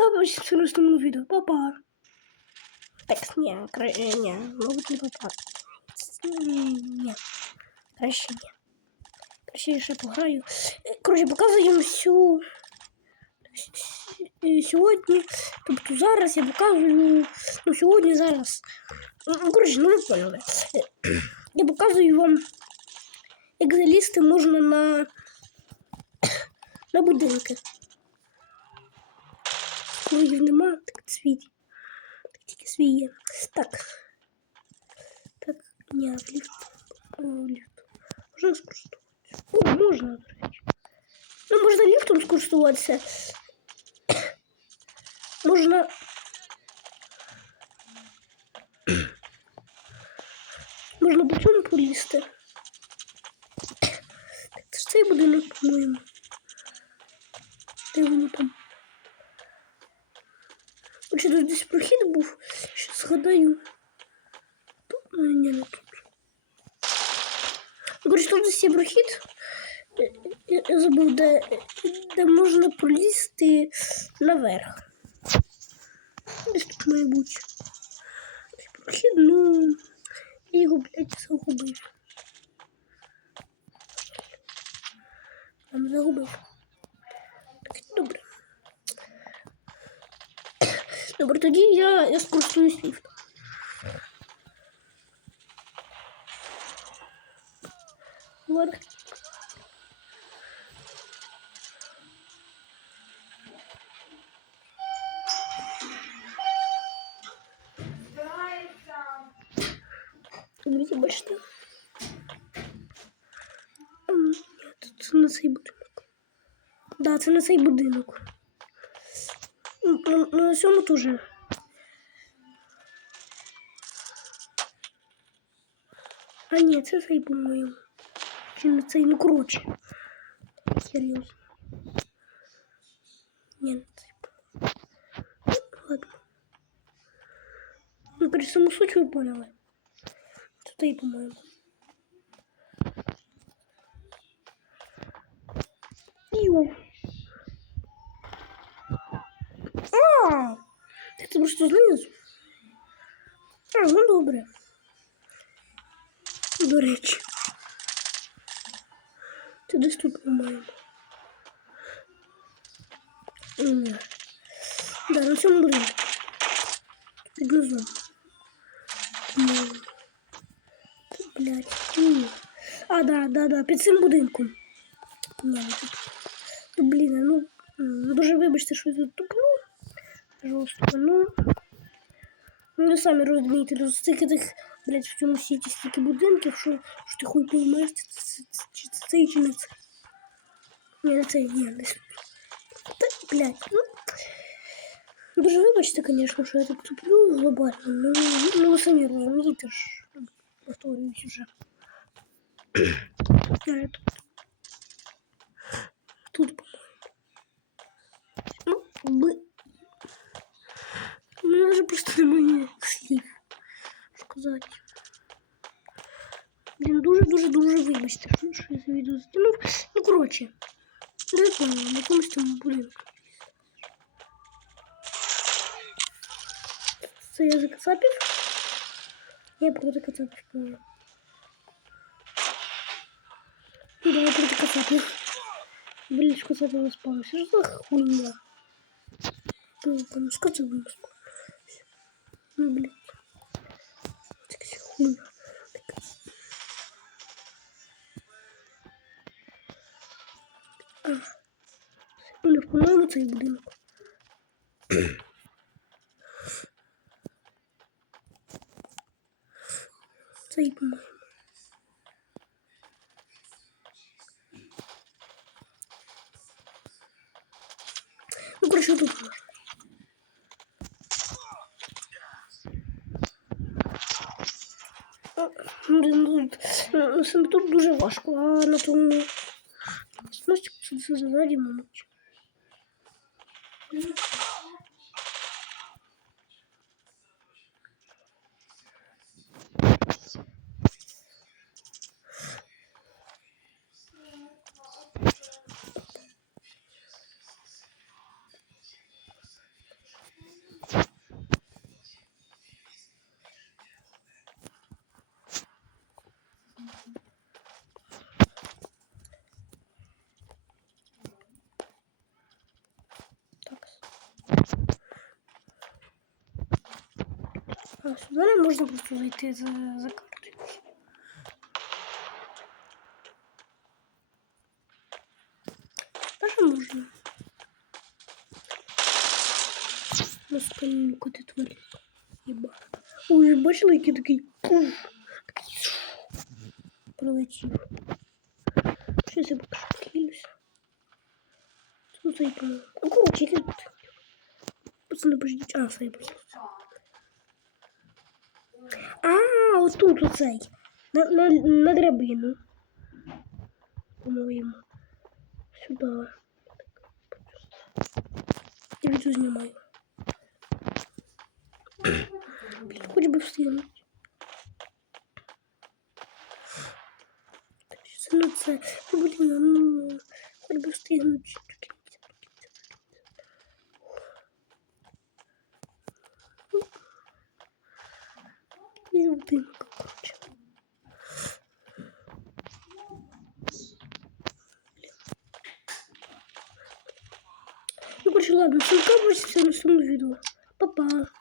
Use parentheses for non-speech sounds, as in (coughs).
Пока-пока в наступному відео. Па-па. Так, ні, кра... е, ні, мабуть, не па-па. Ні. Краще ні. Краще я ще пограю. Е, Коротше, показуємо всю... Е, Сьогодні, тобто зараз я показую, ну сьогодні, зараз. Ну, коротше, ну ви поняли. Е, Я показую вам, як залізти можна на, (coughs) на будинки. Коли їх нема, так свій. Так тільки свій є. Так. Так, ні, в ліфт. О, в ліфт. Можна скористуватися. О, можна, до речі. Ну, можна ліфтом скористуватися. (coughs) Можна. (coughs) Можна по цьому полізти. (coughs) Так, це ж цей будинок, по-моєму. Де воно там? Отже, тут десь прохід був. Ще згадаю. Тут, ну, ні, не тут. Ну, Коротше, тут десь є прохід. Я забув, де, де можна пролізти наверх. Десь тут має бути. Прохід, ну. Я його, блядь, загубив. Там загубив. Так, добре. Добре, тоді я, я скористуюсь ліфтом. Ладно. Ні, Це на цей будинок. Да, це на цей будинок. Ну, ну, ну, на цьому теж. А ні, це цей, по-моєму. Чи не цей, ну коротше. Серйозно. Ні, не цей, по-моєму. Ну, Ладно. Ну, при саму суть ви поняли. Це цей, по-моєму. так це просто знизу. А, ну добре. До речі. Це десь тут по-моєму. Ні. Да, на цьому будинку. Під низом. По-моєму. Блядь. Ні. А, да, да, да, під цим будинком. Ні, не тут. Ну, блін, ну, м, дуже вибачте, що я тут туплю. Жорстко, ну. Ну, ви самі розумієте, тут стільки тих, блядь, в цьому світі стільки будинків, що, що ти хуй поймеш, чи це, це, чи це цей, чи не це. Ні, не цей, ні, не цей. Та, блядь, ну. Дуже вибачте, звісно, що я так туплю глобально, ну, ну ви самі розумієте ж, ну, повторююсь уже. (clears throat) Я тут. Тут, по-моєму. Ну, би... У мене Ну, вже просто немає слів. Сказати. Блін, дуже-дуже-дуже вибачте, що, що я це відео затягнув. Ну, коротше, не поняла, на якомусь там будинку. Це я закацапів? Я проти кацапів, по-моєму. Да, я проти кацапів. Блин, что с этого спалось? Что за хуйня? Ну, там с кацапом спалось. Так все хуйня. Так. А. Секунду, по-моему, цей будинок. Цей, по-моєму. Ну, короче, тут можна. Блін, тут, ну, саме тут дуже важко, а на тому мостику це ззаді, мабуть. А сюди не можна просто зайти за, за картою. Даже можна. На спальню коти тварі. Єба. Ой, бачили, який такий пуф. Щось я поки що схилюся. Тут зайдемо. Ну, короче. Пацаны, подождите. А, понял. А, ось тут оцей. На, на, на драбину. По-моєму. Сюди. Я відео знімаю. Блін, хоч би встигнути. Це ну це. Ну, блін, ну, хоч би встигнути. І будинку, коротше. Ну, короче, ладно, всем капать, всем на наступном видео. Па-па.